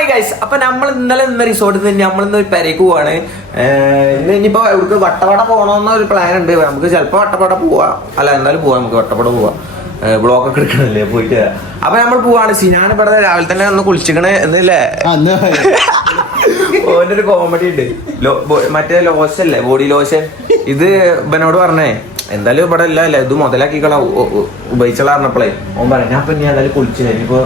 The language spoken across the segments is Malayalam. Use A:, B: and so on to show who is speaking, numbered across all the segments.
A: ഹായ് ഗൈസ് അപ്പൊ നമ്മൾ ഇന്നലെ ഇന്ന റിസോർട്ടിൽ നിന്ന് നമ്മൾ ഇന്ന് പെരേക്ക് പോവാണ്. ഇന്ന് ഇനിയിപ്പോ ഇവിടുക്ക് വട്ടവട പോകണമെന്ന ഒരു പ്ലാൻ ഉണ്ട്. നമുക്ക് ചിലപ്പോ വട്ടവട പോവാ. അല്ല എന്തായാലും പോവാം നമുക്ക് വട്ടവട പോവാം. ബ്ലോക്ക് ഒക്കെ എടുക്കണല്ലേ പോയിട്ട്. അപ്പൊ നമ്മൾ പോവാണ്. സിനാൻ ഇവിടെ രാവിലെ തന്നെ ഒന്ന് കുളിച്ചിക്കണേ എന്നല്ലേ? ഓന്റെ ഒരു കോമഡി ഉണ്ട്. മറ്റേ ലോഷൻ അല്ലേ ബോഡി ലോഷൻ ഇത് ഇവനോട് പറഞ്ഞേ എന്തായാലും ഇവിടെ ഇല്ല അല്ലേ? ഇത് മുതലാക്കിക്കളാ. ഉപയോഗിച്ചോളാ പറഞ്ഞപ്പോളേ. ഓൻ പറഞ്ഞു ഞാൻ പിന്നെ എന്തായാലും കുളിച്ചില്ല. ഇനിയിപ്പോ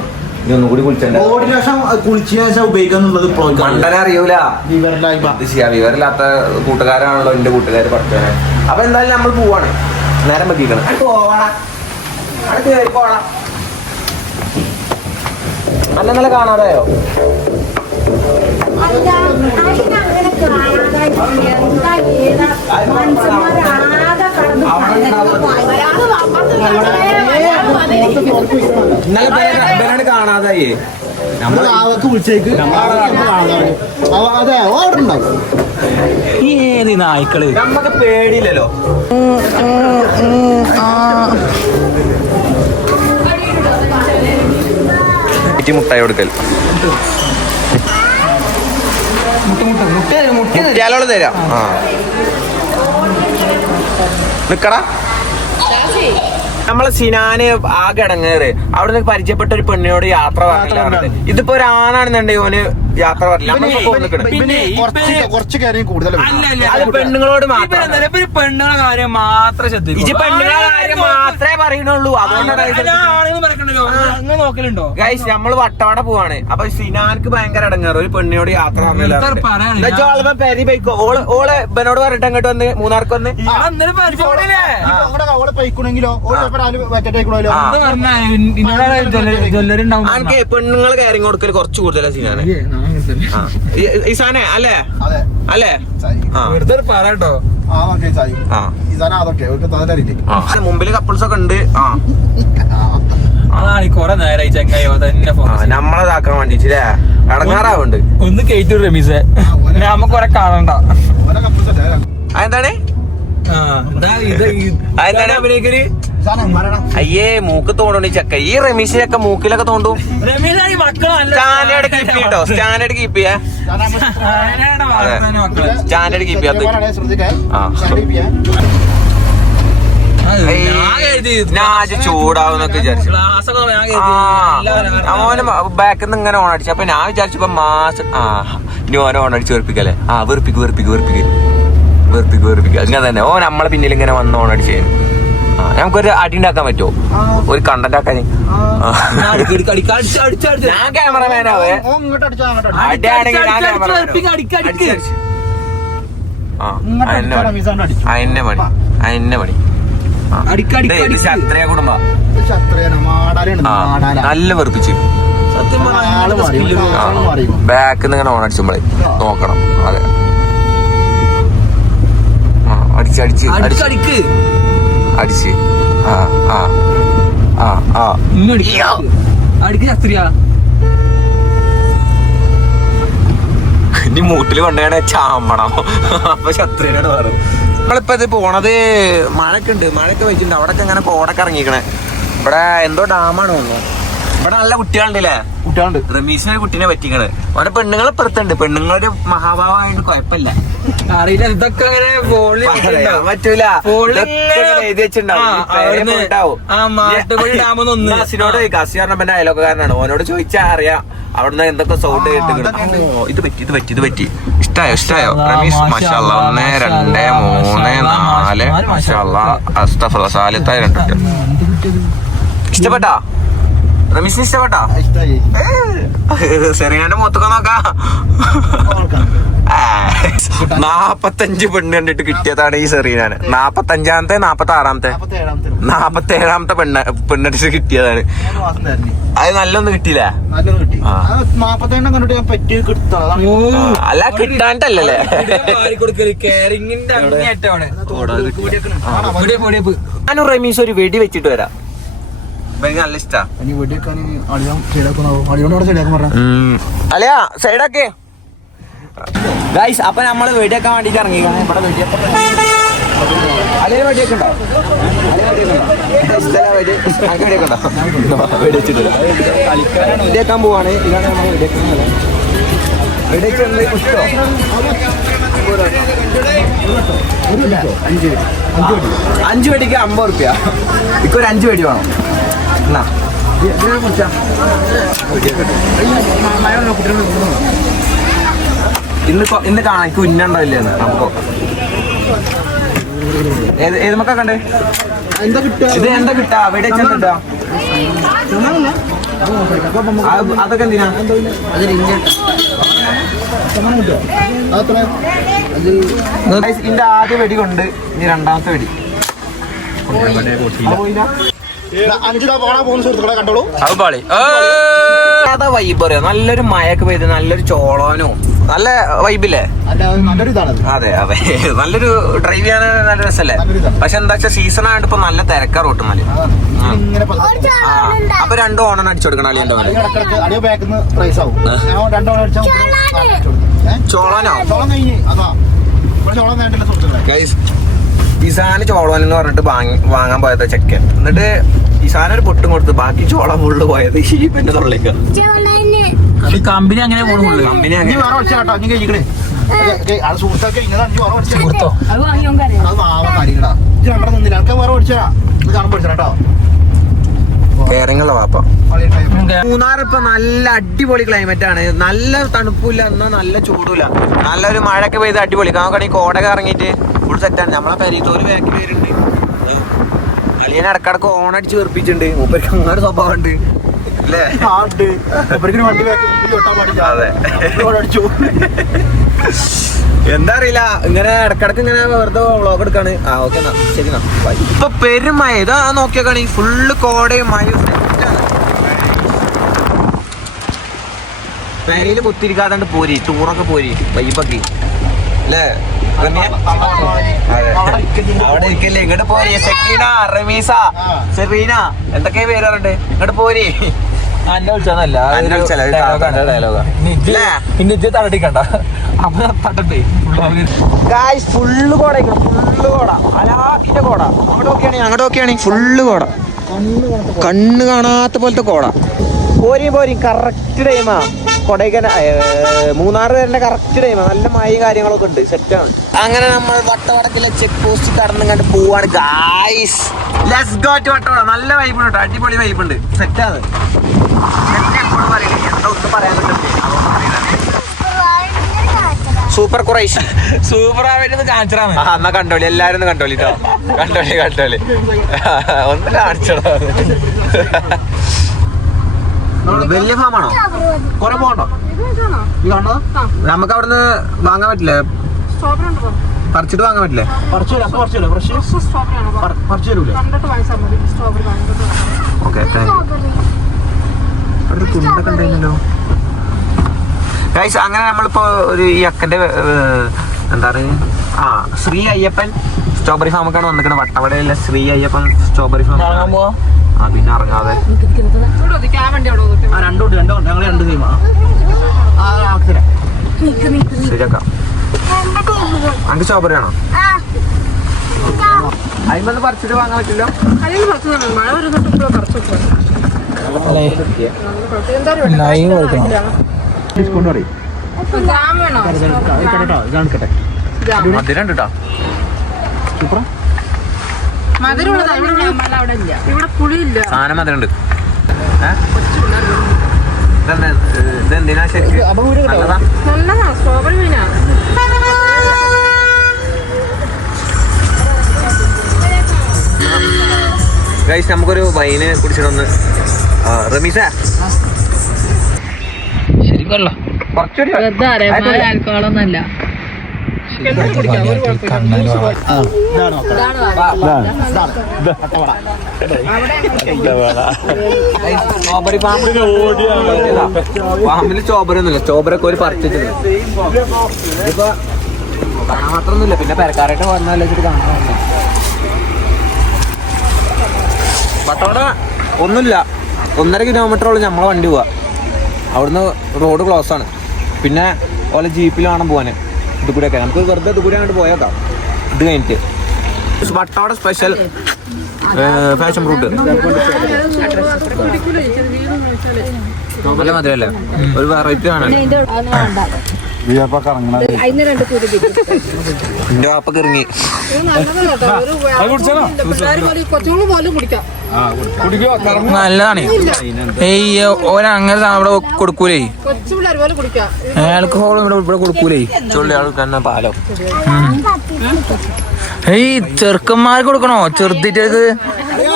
A: ഇനി ഒന്നും കൂടി കുളിച്ചണ്ട
B: ബോഡി ലോഷൻ കുളിച്ചതിന് ശേഷം ഉപയോഗിക്കാന്നുള്ളത്
A: മണ്ടനെ അറിയൂല. വിവരമില്ലാത്ത കൂട്ടുകാരാണല്ലോ എന്റെ കൂട്ടുകാർ പഠിച്ചത് അപ്പൊ എന്തായാലും നമ്മൾ പോവാണ്. നേരം പറ്റിക്കണം നല്ല നല്ല കാണാതായോ?
C: അല്ല, അങ്ങനെ കാണാതായി
A: ഇന്നലെ ഇവനാണ് കാണാതായി
B: നമ്മൾ ആവക്ക് വിളിച്ചേക്ക്. അതെ ഓർഡർ ഉണ്ടാവും
D: ഏത് നായ്ക്കൾ?
A: നമ്മക്ക് പേടിയില്ലല്ലോ. മുട്ടായി കൊടുക്കൽ മുട്ടിയാലോട് തരാം. ആ. നിക്കടാ. നമ്മളെ സിനാന് ആ കിടങ്ങേറ് അവിടെ നിന്ന് പരിചയപ്പെട്ട ഒരു പെണ്ണിനോട് യാത്ര പറഞ്ഞില്ല ഇതിപ്പോ ഒരാണാണെന്നുണ്ടെങ്കിൽ ഓന് യാത്ര പറഞ്ഞില്ല. നമ്മളിപ്പോ പോയി
B: കുറച്ച് കുറച്ച് കാര്യം കൂടുതൽ
D: അല്ല, അല്ല,
A: പെണ്ണുങ്ങളോട് മാത്രം.
D: ഇവരെന്താ ഇവർ പെണ്ണുങ്ങളെ കാര്യം മാത്രം ശ്രദ്ധിക്കും.
A: പെണ്ണുങ്ങളെ കാര്യം മാത്രമേ പറയുന്നുള്ളൂ. അതുകൊണ്ടാണ് ഗൈസ് നമ്മൾ വട്ടവട പോവാണ്. അപ്പൊ സിനാൻക്ക് ഭയങ്കര ഇടങ്ങേറ്. ഒരു പെണ്ണിനോട് യാത്ര
D: പറഞ്ഞില്ല പറയാനില്ല.
A: പെരി ബൈക്കോ ഓൾ ഓൾ ഇവനോട് പറഞ്ഞിട്ട് അങ്ങോട്ട് വന്ന് മൂന്നാർക്ക് വന്ന്
D: ആ, ഇന്നലെ പരിചയപ്പെടില്ലേ
B: അവിടെ അവളെ പൈക്കണെങ്കിലോ ഓരോ വെക്കറ്റേക്കണോ
A: ആ.
D: അത് പറഞ്ഞ ഇന്നോട് ജ്വല്ലറി ഉണ്ടാവും
A: എനിക്ക് പെണ്ണുങ്ങൾ കൊടുക്കൽ കുറച്ച് കൂടുതലാ സീനാണ് ഇസാനെ അല്ലേ?
B: അതെ.
A: അല്ലേ? ആ. മുമ്പിൽ കപ്പിൾസ് ഒക്കെ ഉണ്ട്. ആ.
D: അതാണ് കൊറേ ചങ്ങായോ തന്നെ
A: നമ്മളതാക്കാൻ വേണ്ടിട്ടില്ലേ ഇടങ്ങാറാവുണ്ട്.
D: ഒന്ന് കേട്ടു റമീസെ നമുക്ക് കൊറേ കാണണ്ട.
B: ഓരോ കപ്പിൾസ് അല്ലേ
A: അതെന്താണ്? അതെന്താണ്
B: അഭിനയിക്കൽ?
A: അയ്യേ മൂക്ക് തോണ്ടണി ചക്ക. ഈ റമീഷിനൊക്കെ മൂക്കിലൊക്കെ തോണ്ടും? സ്റ്റാൻഡേർഡ് കീപ്പ് ചെയ്യട്ടോ. സ്റ്റാൻഡേർഡ് കീപ്പ് ചെയ്യാ. സ്റ്റാൻഡേർഡ് കീപ്പ് ആദ്യം ചൂടാവുന്നൊക്കെ വിചാരിച്ചു. അവന് ബാക്കിൽ നിന്ന് ഇങ്ങനെ ഓണടിച്ചു. അപ്പൊ ഞാൻ വിചാരിച്ചപ്പോ മാസം ആ ഇനി ഓനെ ഓണടിച്ച് വെറുപ്പിക്കല്ലേ? ആ വെറുപ്പിക്ക് വെറുപ്പിക്ക് വെറുപ്പിക്ക്. വെറുപ്പിക്ക് വെറുപ്പിക്ക് അങ്ങനെ തന്നെ. ഓ നമ്മളെ പിന്നിൽ ഇങ്ങനെ വന്ന് ഓണടിച്ച് ആ നമുക്കൊരു അടി ഉണ്ടാക്കാൻ പറ്റുമോ? ഒരു കണ്ടന്റ് ആക്കാൻ.
D: അതിന്റെ
A: ഞാൻ ക്യാമറമാനാവേ പണി അതിന്റെ പണി കുടുംബ നല്ല വെറുപ്പിച്ച്.
B: ബാക്ക്
A: ബാക്കിൽ നിന്ന് ഇങ്ങനെ ഓണടിച്ചുമ്പോളേ നോക്കണം. അതെ ആ അടിച്ച് അടിച്ച് അടിച്ച്. ആ ആ ആ ആ.
D: അടിക്ക്. ശത്രിയ.
A: ഇനി മൂട്ടിൽ കൊണ്ടുപോയ ചാമ്പണം അപ്പൊ ശത്രുനോട് പറഞ്ഞു നമ്മളിപ്പോ ഇത് പോണത് മഴക്കുണ്ട് മഴയൊക്കെ വെച്ചിട്ടുണ്ട്. അവിടെ ഇങ്ങനെ കോടൊക്കെ ഇറങ്ങിക്കണേ ഇവിടെ എന്തോ ഡാമാണ് തോന്നുന്നു. ഇവിടെ നല്ല കുട്ടികളുണ്ടല്ലേ?
B: കുട്ടികളുണ്ട്.
A: റമീസിനെ കുട്ടീനെ പറ്റിക്കണ്. അവിടെ പെണ്ണുങ്ങളെ പുറത്തുണ്ട്. പെണ്ണുങ്ങളൊരു മഹാഭാവമായിട്ട് കുഴപ്പമില്ല.
D: അറിയില്ല. ഇതൊക്കെ അങ്ങനെ ഫോണിൽ
A: പറ്റൂല.
D: ഫോണിൽ
A: കസി പറഞ്ഞ പിന്നെ അയലോക്കാരനാണ് ഓനോട് ചോദിച്ചാ അറിയാം. അവിടുന്ന് എന്തൊക്കെ സൗണ്ട്
B: ആ,
A: കേട്ട് ഇത് പറ്റി ഇത് പറ്റി ഇത് പറ്റി. ഇഷ്ടായോ ഇഷ്ടായോ?
D: റമീഷ്
A: റമീസ് മഷാല്ല
D: മാഷാ
A: ഒന്ന് രണ്ട് മൂന്ന് നാല് മഷാല്ല അസ്തഫുള്ള സാലിത്തായി രണ്ടുണ്ട് ഇഷ്ടപ്പെട്ടാ? ഇഷ്ടപ്പെട്ടാ? സെറീനാന്റെ മുഖത്തൊക്കെ നോക്കാം. നാപ്പത്തഞ്ച് പെണ്ണ് കണ്ടിട്ട് കിട്ടിയതാണ് ഈ സെറീനാണ് നാപ്പത്തഞ്ചാമത്തെ നാപ്പത്തി ആറാമത്തെ
B: നാപ്പത്തി ഏഴാമത്തെ
A: പെണ്ണ പെണ്ണടിച്ച് കിട്ടിയതാണ്. അത് നല്ലൊന്നും കിട്ടിയില്ല? അല്ല കിട്ടാണ്ടല്ലേ ഞാനും റമീസ് ഒരു വെടി വെച്ചിട്ട് വരാം. എനിക്ക് നല്ല ഇഷ്ടാ സൈഡൊക്കെ ഗൈസ് അപ്പൊ നമ്മൾ വെടിയൊക്കെ വേണ്ടിട്ട് ഇറങ്ങിക്കാണ് ഇവിടെ വെടിയൊക്കെ ഉണ്ടോ വെടിയൊക്കെ ഉണ്ടോ വെടിയേക്കാൻ പോവാണ്. ഇതാണ് നമ്മൾ വെടിയേക്കാൻ
B: അഞ്ച്
A: വെടിക്ക് അമ്പത് റുപ്യ. ഇപ്പൊ ഒരു അഞ്ച് വെടി വേണം. എന്നാ ഇതിനെ കുറിച്ചാ ഇന്ന് ഇന്ന് കാണാൻ എനിക്ക് ഉന്നുണ്ടോ നമുക്കോ ഏത് ഏത് മക്ക കണ്ടേ? ഇത് എന്താ കിട്ടാ അവിടെ ചെന്നിട്ടാ അതൊക്കെ എന്തിനാ? ഇതിന്റെ ആദ്യ വെടി കൊണ്ട് ഇനി രണ്ടാമത്തെ വെടി. പോയില്ല?
B: അഞ്ച് രൂപ പോകാൻ പോകുന്ന സുഹൃത്തുക്കളെ കണ്ടോളൂ.
D: അത് പാളി.
A: സാധാ വൈബ് അറിയോ? നല്ലൊരു മഴയൊക്കെ പെയ്ത് നല്ലൊരു ചോളോനോ. നല്ല വൈബില്ലേ
B: അല്ല നല്ലൊരു ഇതാണത്
A: അതെ. അതെ നല്ലൊരു ഡ്രൈവ് ചെയ്യാൻ നല്ല രസല്ലേ. പക്ഷെ എന്താ വെച്ചാൽ സീസൺ ആയിട്ട് ഇപ്പൊ നല്ല തിരക്കാ റോട്ട്
B: മല.
A: അപ്പൊ രണ്ടു ഓണം അടിച്ചു കൊടുക്കണം
B: രണ്ടോളം അടിച്ചാൽ
A: ചോളോനോ.
B: ചോളം കഴിഞ്ഞ്.
A: ഗൈസ് ഇസാന് ചോളം എന്ന് പറഞ്ഞിട്ട് വാങ്ങി വാങ്ങാൻ പോയത് ചെക്കൻ. എന്നിട്ട് ഇസാന ഒരു പൊട്ടും കൊടുത്ത് ബാക്കി ചോളം ഫുള്ള് പോയത്. ഈ പിന്നെ തൊള്ളിക്ക.
D: കമ്പനി അങ്ങനെ
A: കമ്പനി
B: സുഹൃത്തൊക്കെ കേട്ടോ.
A: വാപ്പ. മൂന്നാർ ഇപ്പൊ നല്ല അടിപൊളി ക്ലൈമറ്റ് ആണ്. നല്ല തണുപ്പില്ല എന്നാ നല്ല ചൂടില്ല നല്ലൊരു മഴയൊക്കെ പെയ്ത് അടിപൊളി. ഈ കോടൊക്കെ ഇറങ്ങിയിട്ട്. ഫുൾ സെറ്റാണ് നമ്മളെ പെരീത്തോൽ ബാക്കി പേരുണ്ട് അലിയനെ ഇടക്കിടക്ക് ഓൺ അടിച്ച് വെറുപ്പിച്ചിട്ടുണ്ട്. മൂപ്പർക്ക് അങ്ങനെ സ്വഭാവം ഉണ്ട്. അല്ലേ എന്താ അറിയില്ല. ഇങ്ങനെ ഇടക്കിടക്ക് ഇങ്ങനെ വെറുതെ വ്ളോഗ് എടുക്കാണ്. ആ ഓക്കെ എന്നാ. ശരി എന്നാ. ബൈ. ഇപ്പൊ പെരുമഴ ഇതാ നോക്കിയാക്കാണ്. ഫുള്ള് കോടയും മഴയും പേരയിൽ കുത്തിരിക്കാതെ പോരി. ടൂറൊക്കെ പോരി. വൈബൊക്കെ അല്ലേ. അവിടെ ഇരിക്കല്ലേ? ഇങ്ങോട്ട് പോരി. സെക്കീന റമീസ സെറീന. എന്തൊക്കെയാ പേര്. പറഞ്ഞിട്ട് ഇങ്ങോട്ട് പോരി
D: വിളിച്ചതല്ല? പിന്നെ ഇജ്ജ് അപ്പൊ
A: ഗായ്സ് ഫുള്ള് കോട ഫുള്ള് കോട. അലാക്കിന്റെ കോട. അങ്ങോട്ട് അങ്ങോട്ട് നോക്കിയാണെ. ഫുള്ള് കോട. കണ്ണ് കാണാത്ത പോലത്തെ കോട. പോരി പോരി കറക്റ്റ് ടൈമാ കൊടൈക്കന മൂന്നാർ വരേണ്ട കറക്റ്റ് ടൈം നല്ല മഴയും കാര്യങ്ങളൊക്കെ ഉണ്ട്. സെറ്റാണ് അങ്ങനെ നമ്മൾ വട്ടവടക്കിലെ ചെക്ക് പോസ്റ്റ് കടന്നും കണ്ട് പോവാണ്. Guys let's go to Vattavada. നല്ല വൈബ് ഉണ്ട് അടിപൊളി വൈബ് ഉണ്ട്. സെറ്റാണ് എപ്പോഴും പറയണേ. എന്താ ഒന്നും പറയാൻ സൂപ്പർ കുറേശ്.
D: സൂപ്പർ ആയിട്ട് കാണിച്ചാ
A: ആ എന്നാ കണ്ടോളി. എല്ലാരും ഒന്ന് കണ്ടോളി കേട്ടോ കണ്ടോളി കണ്ടോളി. ഒന്ന് കാണിച്ചോളൂ. വലിയ ഫാമാണോ? കൊറേ പോകണ്ടോ?
B: ഈ
A: നമുക്ക് അവിടുന്ന് വാങ്ങാൻ പറ്റില്ലേ? പറിച്ചിട്ട് വാങ്ങാൻ പറ്റില്ലേ?
B: പറിച്ചു തരൂലേ?
A: ഓക്കെ ഉണ്ടായിരുന്നല്ലോ ഗൈസ് അങ്ങനെ നമ്മളിപ്പോ ഒരു ഈ അക്കന്റെ എന്താ പറയുക? ആ ശ്രീ അയ്യപ്പൻ സ്ട്രോബെറി ഫാമൊക്കെയാണ് വന്നിരിക്കുന്നത് വട്ടവടയിലെ ശ്രീ അയ്യപ്പൻ സ്ട്രോബെറി ഫാം ആ പിന്നെ ഇറങ്ങാതെ
B: ആ രണ്ടുണ്ട് രണ്ടോ ഞങ്ങൾ രണ്ട് ടീമാ
A: ശരിയാക്കാം അങ്ക് ആണോ അതിമന്ന് പറിച്ചിട്ട് വാങ്ങാൻ പറ്റില്ല
C: മഴ വരുന്നുണ്ട് പറിച്ചു
B: ഡിസ്കൗണ്ട് പറയും
C: ജാം വേണോ
B: കേട്ടോ ഇതാണ് കേട്ടെ
A: മധുരം ഉണ്ട് കേട്ടോ
B: സൂപ്പറാ
C: മധുരമുള്ളത് ഇവിടെ ഞാൻ അവിടെ ഇല്ല. ഇവിടെ പുളിയില്ല.
A: സാധനം മധുരം ഉണ്ട് ഇതെന്തിനാ ശരിക്കും?
B: അപ്പൊ ഊര് കേട്ടോ.
A: നല്ലതാ?
C: നല്ലതാ സ്ട്രോബെറി വീനാ
A: ഗൈസ് നമുക്കൊരു വൈന് കുടിച്ചിട്ടൊന്ന് റമീസ?
D: ശരിക്കല്ലോ.
A: കുറച്ചൊരു
C: ആൽക്കോളൊന്നല്ല
B: ആ ഇതാണ്
A: ചോബരൊക്കെ ഒരു പറിച്ചിട്ട് ഇപ്പൊ മാത്രമൊന്നുമില്ല. പിന്നെ പെരക്കാരായിട്ട് വന്നാലോ കാണാൻ പട്ടോട ഒന്നുമില്ല. ഒന്നര കിലോമീറ്ററോളം നമ്മളെ വണ്ടി പോവാ. അവിടുന്ന് റോഡ് ക്ലോസ് ആണ്. പിന്നെ ഓലെ ജീപ്പിലാണ് പോവാൻ ഇത് കൂടെ ഒക്കെ നമുക്ക് വെറുതെ ഇത് കൂടെ അങ്ങോട്ട് പോയേക്കാം. ഇത് കഴിഞ്ഞിട്ട്. വട്ടോട സ്പെഷ്യൽ ഫാഷൻ ഫ്രൂട്ട് നല്ല മധുരല്ലേ? ഒരു വെറൈറ്റി ആണ്
C: അതിന് രണ്ട് കുരു
A: എന്റെ വാപ്പൊക്കെ ഇറങ്ങി.
C: കൊച്ചുങ്ങൾ പോലും കുടിക്കാം.
D: നല്ലതാണ്. ഏയ് അവിടെ കൊടുക്കൂലേ? ആൽക്കഹോൾ ഇവിടെ ഇവിടെ കൊടുക്കൂലേ?
A: ചുള്ളി ആൾക്ക് തന്നെ പാലോ.
D: ഏയ് ചെറുക്കന്മാർക്ക് കൊടുക്കണോ? ചെറുതിട്ട്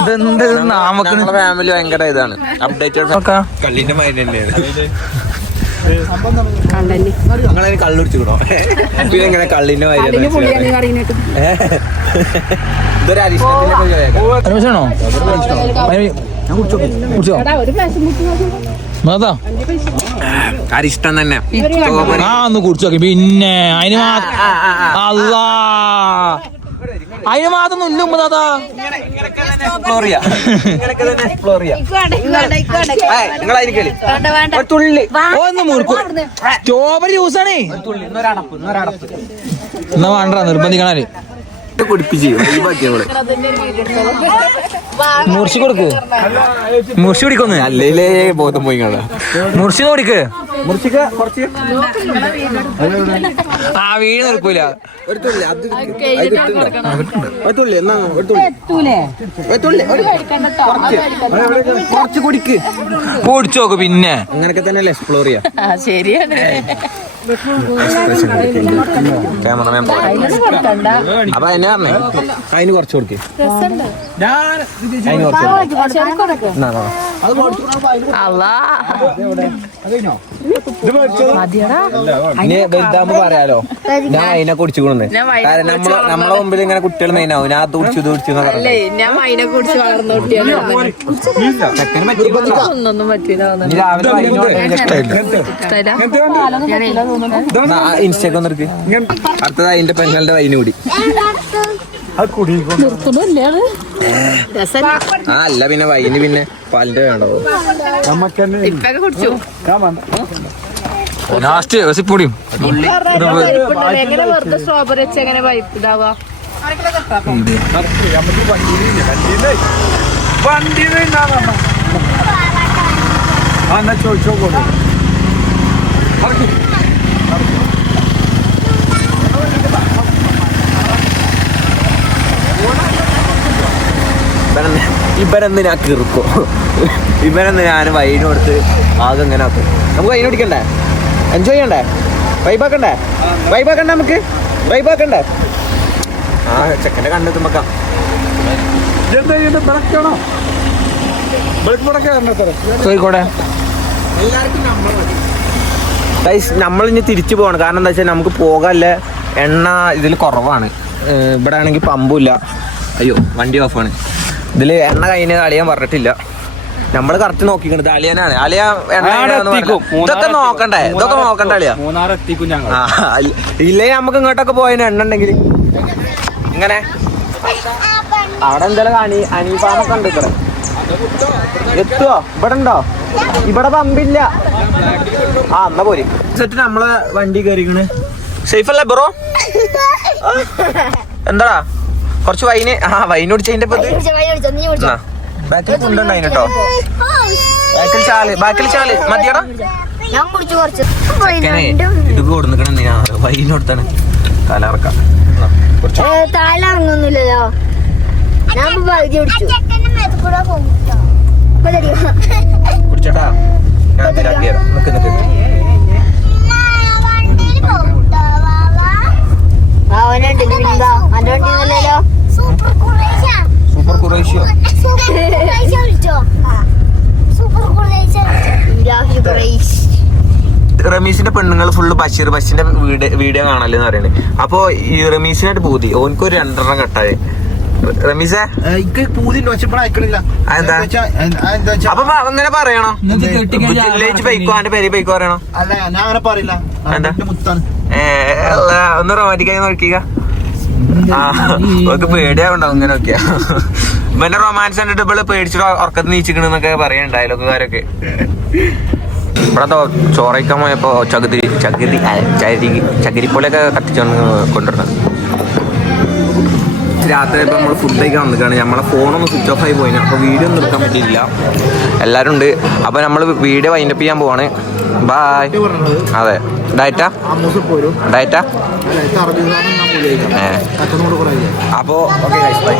D: ഇതെന്ത്
A: നാമക്കണ ഫാമിലി ഭയങ്കര ഇതാണ്. അപ്ഡേറ്റഡ്
D: നോക്കാം
A: കള്ളിന്റെ മൈൻഡ് തന്നെയാണ്
C: കണ്ടല്ലേ?
A: ഞങ്ങളെ പിന്നെ എങ്ങനെ കള്ളിന്റെ
C: അതിന് പുള്ളിയാണ്
A: മൈൻഡ്
C: പറയുന്നത്
A: ഇതൊരു അരിഷ്ടത്തിന്റെ പരിപാടിയാ.
D: അനുഭവിച്ചാണോ കുടിച്ചോ?
C: എടാ ഒരു പ്രാവശ്യം മുട്ടി നോക്കുമ്പോ
D: അതാ
A: അരിഷ്ടം തന്നെ.
D: ആ ഒന്ന് കുടിച്ചു നോക്കി പിന്നെ അതിന് മാത്രം അല്ലാ അതിന് മാത്രം ഇല്ല ഉമ്മതാ
A: എക്സ്പ്ലോർ ചെയ്യാം. ഇങ്ങനെയൊക്കെ തന്നെ എക്സ്പ്ലോർ ചെയ്യാം. നിങ്ങൾ അതിന് ഒരു തുള്ളി.
D: ഒന്ന് മുറുക്കും. സ്ട്രോബറി ജ്യൂസാണേ
A: തുള്ളി. ഇന്നൊരടപ്പ് ഇന്നൊരടപ്പ്.
D: എന്നാ വേണ്ട നിർബന്ധിക്കണാൽ
A: കുടിപ്പിച്ച് വൈബാക്കി നമ്മൾ.
D: മുറിച്ച് കൊടുക്ക്. മുറിച്ച് പിടിക്കൊന്ന്.
A: അല്ലേലേ ബോധം പോയി കാണാം.
D: മുറിച്ച് കൊടുക്ക്
A: മുറിച്ചിക്ക കുറച്ച്.
D: ആ വീട്
A: ഒരു കുറച്ച്. കുടിക്ക്
D: കുടിച്ചു നോക്ക് പിന്നെ.
A: അങ്ങനൊക്കെ തന്നെ എക്സ്പ്ലോർ ചെയ്യാം.
C: ശരിയാണ്.
A: ക്യാമറമാൻ അപ്പൊ എന്നെ പറഞ്ഞേ അതിന് കുറച്ച് കൊടുക്കേ അതിന് കുറച്ച് കൊടുക്ക്. പറയാലോ. ഞാൻ അതിനെ കുടിച്ചുകൊണ്ടു കാരണം നമ്മളെ നമ്മളെ മുമ്പിൽ ഇങ്ങനെ കുട്ടികൾ മെയിനാവും ഞാൻ അത് കുടിച്ചു ഇത് കുടിച്ചു ഇൻസ്റ്റയ്ക്ക് ഒന്ന് എടുക്ക്. അടുത്തത് അതിന്റെ പെങ്ങളുടെ വൈന് കൂടി. ആ അല്ല പിന്നെ വൈന് പിന്നെ പാലിന്റെ വേണ്ടോ
D: ലാസ്റ്റ്
C: വെറുതെ സ്ട്രോബെറി വെച്ച് എങ്ങനെ വൈപ്പ്
A: ഇവനെന്ന് ഇവനെന്ന് ഞാൻ കിറുക്കോ. ഇവനെന്ന് ഞാൻ വൈന് കൊടുത്ത് ആകെ ഇങ്ങനെ ആക്കും. നമുക്ക് വൈന് കുടിക്കണ്ടേ? എൻജോയ് ചെയ്യണ്ടേ? വൈബാക്കണ്ടേ വൈബാക്കണ്ടേ നമുക്ക്? വൈബാക്കണ്ടേ ആ ചെക്കന്റെ
D: കോഴിക്കോടെ
A: ഗൈസ് നമ്മൾ ഇനി തിരിച്ചു പോകണം കാരണം എന്താ വെച്ചാൽ നമുക്ക് പോകാല്ല എണ്ണ ഇതിൽ കുറവാണ്. ഇവിടെ ആണെങ്കിൽ പമ്പുമില്ല അയ്യോ വണ്ടി ഓഫാണ് ഇതിൽ എണ്ണ കഴിഞ്ഞ അളിയാൻ പറഞ്ഞിട്ടില്ല. നമ്മൾ കറക്റ്റ് നോക്കിക്കണത് അളിയനാണ്. അളിയ. ഇതൊക്കെ നോക്കണ്ടേ? ഇതൊക്കെ നോക്കണ്ട അളിയ? ഇല്ലേ നമുക്ക് ഇങ്ങോട്ടൊക്കെ പോയതിന് എണ്ണ ഉണ്ടെങ്കിൽ. ഇങ്ങനെ. അവിടെ എന്തായാലും അനി അനീഫാമൊക്കെ ഉണ്ട് ഇവിടെ. എത്തുവോ? ഇവിടെ ഉണ്ടോ? ഇവിടെ പമ്പില്ല. ആ എന്നാ പോരി. സെറ്റ് നമ്മളെ വണ്ടി കയറിക്കണ്. സേഫ് അല്ലേ ബ്രോ? എന്താടാ? കുറച്ച് വൈന് ആ വൈൻ കുടിച്ചതിന്റെ ബാക്കിൽ കൊണ്ടുണ്ടായിന് കേട്ടോ ബാക്കിൽ ചാൽ ബാക്കിൽ ചാൽ. മതിയടാ.
E: ഞാൻ കുടിച്ചു കുറച്ച്.
A: ചെക്കനെ ഇത് വൈൻ കൊടുത്താണ്. തലറക്കാം
E: ഞാൻ ഇപ്പൊ പകുതി കുടിച്ചു.
A: കുടിച്ചേട്ടാ. ഞാൻ ഇതിലാക്കി തരാം നിക്ക് നിക്ക്
E: അവനുണ്ട് പിന്നെന്താ അന്റെ വണ്ടി ഒന്നുമില്ലല്ലോ സൂപ്പർ
A: സൂപ്പർ കുറേഷ്യോ റമീസിന്റെ പെണ്ണുങ്ങൾ ഫുള്ള് ബഷീർ ബഷീന്റെ വീഡിയോ വീഡിയോ കാണലെന്ന് പറയുന്നത് അപ്പോ ഈ റമീസിനായിട്ട് പൂതി. ഓനക്ക് ഒരു രണ്ടെണ്ണം കട്ടായി. റമീസേ?
B: എനിക്ക് അയക്കണില്ല.
A: അതെന്താ? അപ്പൊ പ- അങ്ങനെ പറയണോ? വില്ലേജ് ബൈക്കോ അവന്റെ പേര് ബൈക്കോ പറയണോ?
B: അല്ല ഞാൻ അങ്ങനെ പറയില്ല? എന്റെ മുത്താണ്.
A: ഏ, അല്ല, ഒന്ന് റൊമാന്റിക്കായി നോക്കിക്ക. ഓക്ക് പേടിയാവുണ്ടാവും ഇങ്ങനെ നോക്കിയാ ഇവന്റെ റൊമാൻസ് കണ്ടിട്ട് ഇവൾ പേടിച്ചിട്ട് ഉറക്കത്ത് നീച്ചിക്കണെന്നൊക്കെ പറയണ്ട അയലൊക്കെക്കാരൊക്കെ ഇവിടെ ചോറയ്ക്കാൻ പോയപ്പോ ചകിരി ആ, ചരി ചകിരിപ്പൊളിയൊക്കെ കത്തിച്ചോണ്ട് കൊണ്ടുവരുന്നത് രാത്രി ഇപ്പം നമ്മൾ ഫുഡ് കഴിക്കാൻ വന്നിക്കാണ്. നമ്മളെ ഫോണൊന്ന് സ്വിച്ച് ഓഫ് ആയി പോയിന്. അപ്പോൾ വീഡിയോ ഒന്നും എടുക്കാൻ പറ്റിയില്ല എല്ലാവരും ഉണ്ട്. അപ്പോൾ നമ്മൾ വീഡിയോ വൈൻഡപ്പ് ചെയ്യാൻ പോവാണ്. ബായ് അതെ. ഡയറ്റ ഡയറ്റ ഏ. അപ്പോൾ ഓക്കെ ബൈ